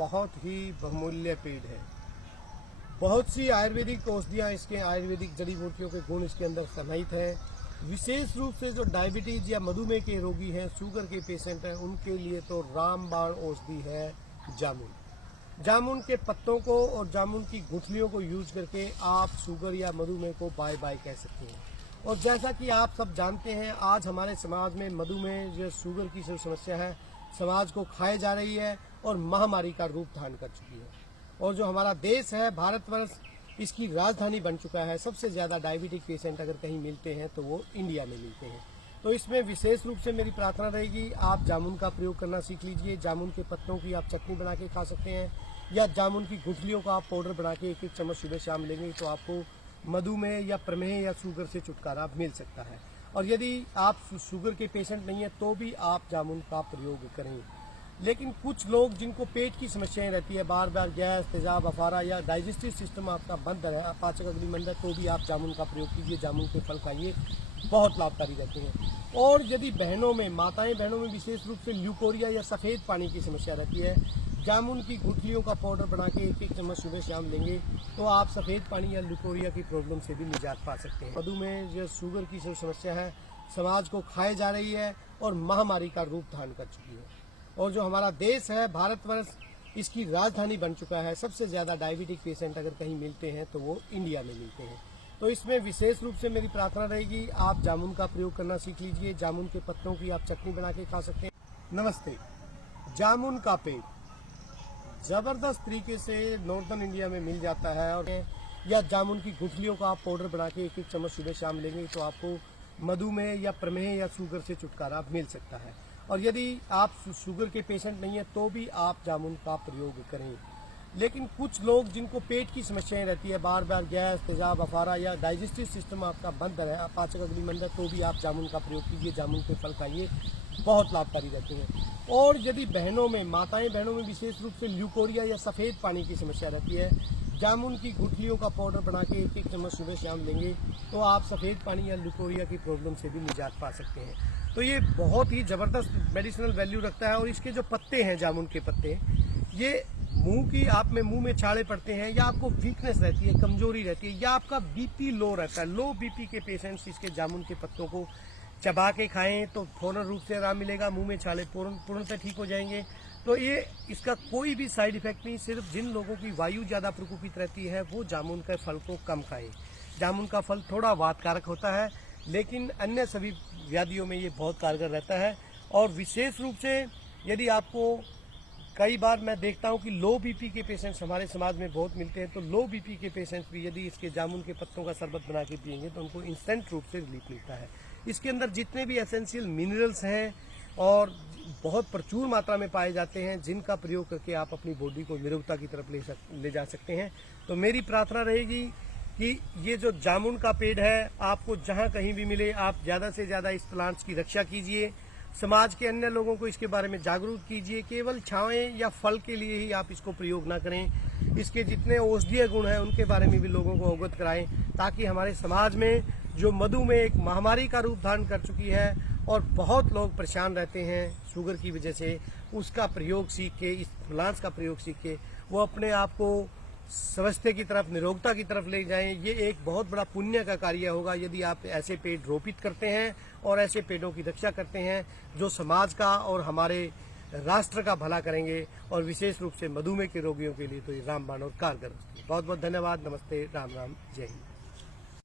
बहुत ही बहुमूल्य पेड़ है। बहुत सी आयुर्वेदिक औषधियाँ इसके आयुर्वेदिक जड़ी बूटियों के गुण इसके अंदर समाहित हैं। विशेष रूप से जो डायबिटीज या मधुमेह के रोगी हैं, शुगर के पेशेंट हैं, उनके लिए तो रामबाण औषधि है जामुन। जामुन के पत्तों को और जामुन की गुठलियों को यूज करके आप शुगर या मधुमेह को बाय बाय कह सकते हैं। और जैसा कि आप सब जानते हैं, आज हमारे समाज में मधुमेह जो शुगर की जो समस्या है समाज को खाए जा रही है और महामारी का रूप धारण कर चुकी है। और जो हमारा देश है भारतवर्ष, इसकी राजधानी बन चुका है। सबसे ज़्यादा डायबिटिक पेशेंट अगर कहीं मिलते हैं तो वो इंडिया में मिलते हैं। तो इसमें विशेष रूप से मेरी प्रार्थना रहेगी, आप जामुन का प्रयोग करना सीख लीजिए। जामुन के पत्तों की आप चटनी बना के खा सकते हैं या जामुन की गुठलियों का आप पाउडर बना के एक चम्मच सुबह शाम लेंगे तो आपको मधुमेह या प्रमेह या शुगर से छुटकारा मिल सकता है। और यदि आप शुगर के पेशेंट नहीं हैं तो भी आप जामुन का प्रयोग करें। लेकिन कुछ लोग जिनको पेट की समस्याएं रहती है, बार बार गैस, तेजाब, अफारा या डाइजेस्टिव सिस्टम आपका बंद है, पाचक अग्नि मंद है, तो भी आप जामुन का प्रयोग कीजिए। जामुन के फल खाइए, बहुत लाभकारी रहते हैं। और यदि बहनों में, माताएं बहनों में विशेष रूप से ल्यूकोरिया या सफ़ेद पानी की समस्या रहती है, जामुन की गुठलियों का पाउडर बना के एक चम्मच सुबह शाम लेंगे तो आप सफ़ेद पानी या ल्यूकोरिया की प्रॉब्लम से भी निजात पा सकते हैं। मधुमेह या शुगर की जो समस्या है समाज को खाए जा रही है और महामारी का रूप धारण कर चुकी है। और जो हमारा देश है भारतवर्ष, इसकी राजधानी बन चुका है। सबसे ज़्यादा डायबिटिक पेशेंट अगर कहीं मिलते हैं तो वो इंडिया में मिलते हैं। तो इसमें विशेष रूप से मेरी प्रार्थना रहेगी, आप जामुन का प्रयोग करना सीख लीजिए। जामुन के पत्तों की आप चटनी बना के खा सकते हैं। नमस्ते। जामुन का पेड़ जबरदस्त तरीके से नॉर्दर्न इंडिया में मिल जाता है। और या जामुन की गुठलियों का आप पाउडर बना के एक चम्मच सुबह शाम लेंगे तो आपको मधुमेह या प्रमेह या शुगर से छुटकारा मिल सकता है। और यदि आप शुगर के पेशेंट नहीं हैं तो भी आप जामुन का प्रयोग करें। लेकिन कुछ लोग जिनको पेट की समस्याएं रहती है, बार बार गैस, तेजाब, अफारा या डाइजेस्टिव सिस्टम आपका बंद है, पाचक अग्नि मंद है, तो भी आप जामुन का प्रयोग कीजिए। जामुन के फल खाइए, बहुत लाभकारी रहते हैं। और यदि बहनों में, माताएं बहनों में विशेष रूप से ल्यूकोरिया या सफ़ेद पानी की समस्या रहती है, जामुन की गुठलियों का पाउडर बना के एक चम्मच सुबह शाम लेंगे तो आप सफ़ेद पानी या ल्यूकोरिया की प्रॉब्लम से भी निजात पा सकते हैं। तो ये बहुत ही ज़बरदस्त मेडिसिनल वैल्यू रखता है। और इसके जो पत्ते हैं, जामुन के पत्ते, ये मुंह में छाले पड़ते हैं या आपको वीकनेस रहती है, कमजोरी रहती है, या आपका बीपी लो रहता है, लो बीपी के पेशेंट्स इसके जामुन के पत्तों को चबा के खाएं तो फौरन रूप से आराम मिलेगा। मुंह में छाले पूर्णतः ठीक हो जाएंगे। तो ये इसका कोई भी साइड इफेक्ट नहीं। सिर्फ जिन लोगों की वायु ज़्यादा प्रकोपित रहती है वो जामुन के फल को कम खाएं। जामुन का फल थोड़ा वातकारक होता है, लेकिन अन्य सभी व्याधियों में ये बहुत कारगर रहता है। और विशेष रूप से यदि आपको, कई बार मैं देखता हूं कि लो बीपी के पेशेंट्स हमारे समाज में बहुत मिलते हैं, तो लो बीपी के पेशेंट्स भी यदि इसके जामुन के पत्तों का शरबत बना के पिएंगे तो उनको इंस्टेंट रूप से रिलीफ मिलता है। इसके अंदर जितने भी एसेंशियल मिनरल्स हैं और बहुत प्रचुर मात्रा में पाए जाते हैं, जिनका प्रयोग करके आप अपनी बॉडी को निरोगता की तरफ ले जा सकते हैं। तो मेरी प्रार्थना रहेगी कि ये जो जामुन का पेड़ है, आपको जहां कहीं भी मिले, आप ज़्यादा से ज़्यादा इस प्लांट्स की रक्षा कीजिए। समाज के अन्य लोगों को इसके बारे में जागरूक कीजिए। केवल छावें या फल के लिए ही आप इसको प्रयोग ना करें। इसके जितने औषधीय गुण हैं उनके बारे में भी लोगों को अवगत कराएं, ताकि हमारे समाज में जो मधुमेह एक महामारी का रूप धारण कर चुकी है और बहुत लोग परेशान रहते हैं शुगर की वजह से, उसका प्रयोग सीख के, इस प्लांट्स का प्रयोग सीख के वो अपने आप को स्वास्थ्य की तरफ, निरोगता की तरफ ले जाएं। ये एक बहुत बड़ा पुण्य का कार्य होगा यदि आप ऐसे पेड़ रोपित करते हैं और ऐसे पेड़ों की रक्षा करते हैं जो समाज का और हमारे राष्ट्र का भला करेंगे। और विशेष रूप से मधुमेह के रोगियों के लिए तो ये रामबाण और कारगर। बहुत बहुत धन्यवाद। नमस्ते, राम राम, जय हिंद।